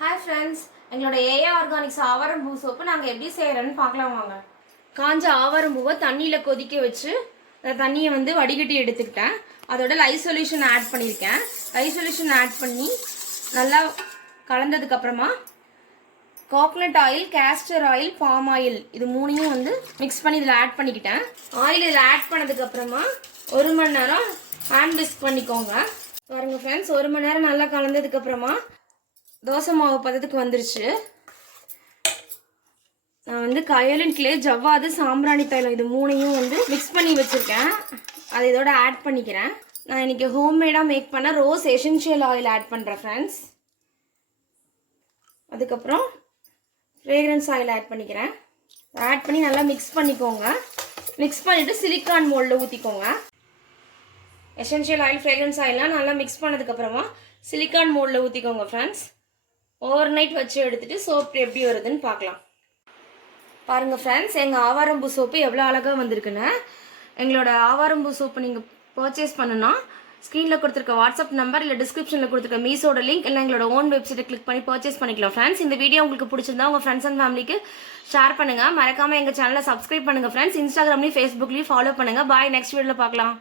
Hi friends, எங்களோட AA organics ஆவாரம்பூ soap நாங்கள் எப்படி செய்கிறோன்னு பார்க்கலாம் வாங்க. காஞ்ச ஆவாரம்பூவை தண்ணியில் கொதிக்க வச்சு அந்த தண்ணியை வடிகட்டி எடுத்துக்கிட்டேன். அதோட லைஃப் சொல்யூஷன் ஆட் பண்ணியிருக்கேன். லைஃப் சொல்யூஷன் ஆட் பண்ணி நல்லா கலந்ததுக்கப்புறமா coconut oil, castor oil, palm oil இது மூணையும் மிக்ஸ் பண்ணி இதில் ஆட் பண்ணிக்கிட்டேன். ஆயில் இதில் ஆட் பண்ணதுக்கப்புறமா 1 மணி நேரம் ஹேண்ட் விஸ்க் பண்ணிக்கோங்க. பாருங்கள் ஃப்ரெண்ட்ஸ், 1 மணி நேரம் நல்லா கலந்ததுக்கப்புறமா தோசை மாவு பதத்துக்கு வந்துருச்சு. நான் கயலின் கிளே, ஜவ்வாது, சாம்பிராணி தைலம் இது மூணையும் மிக்ஸ் பண்ணி வச்சுருக்கேன். அதை இதோட ஆட் பண்ணிக்கிறேன். நான் இன்றைக்கி ஹோம்மேடாக மேக் பண்ண ரோஸ் எசென்ஷியல் ஆயில் ஆட் பண்ணுறேன் ஃப்ரெண்ட்ஸ். அதுக்கப்புறம் ஃப்ரேக்ரன்ஸ் ஆயில் ஆட் பண்ணிக்கிறேன். ஆட் பண்ணி நல்லா மிக்ஸ் பண்ணிக்கோங்க. மிக்ஸ் பண்ணிவிட்டு சிலிக்கான் மோல்டில் ஊற்றிக்கோங்க. எசென்ஷியல் ஆயில், ஃப்ரேக்ரன்ஸ் ஆயிலாம் நல்லா மிக்ஸ் பண்ணதுக்கப்புறமா சிலிக்கான் மோல்டில் ஊற்றிக்கோங்க ஃப்ரெண்ட்ஸ். ஓவர் நைட் வச்சு எடுத்துகிட்டு சோப் எப்படி வருதுன்னு பார்க்கலாம். பாருங்கள் ஃப்ரெண்ட்ஸ், எங்கள் ஆவாரம்பூ சோப்பு எவ்வளோ அழகாக வந்திருக்குன்னு. எங்களோட ஆவாரம்பூ சோப்பு நீங்கள் பர்ச்சேஸ் பண்ணணும்னா ஸ்க்ரீனில் கொடுத்துருக்க வாட்ஸ்அப் நம்பர் இல்லை டிஸ்கிரிப்ஷனில் கொடுத்துருக்க மீஷோட லிங்க் இல்லை எங்களோட ஓன் வெப்சைட்டை கிளிக் பண்ணி பர்ச்சேஸ் பண்ணிக்கலாம் ஃப்ரெண்ட்ஸ். இந்த வீடியோ உங்களுக்கு பிடிச்சிருந்தா உங்கள் ஃப்ரெண்ட்ஸ் அண்ட் ஃபேமிலிக்கு ஷேர் பண்ணுங்கள். மறக்காமல் எங்கள் சேனலை சப்ஸ்கிரைப் பண்ணுங்கள் ஃப்ரெண்ட்ஸ். இன்ஸ்டாகிராம்லேயும் ஃபேஸ்புக்லேயும் ஃபாலோ பண்ணுங்கள். பாய், நெக்ஸ்ட் வீடியோவில் பார்க்கலாம்.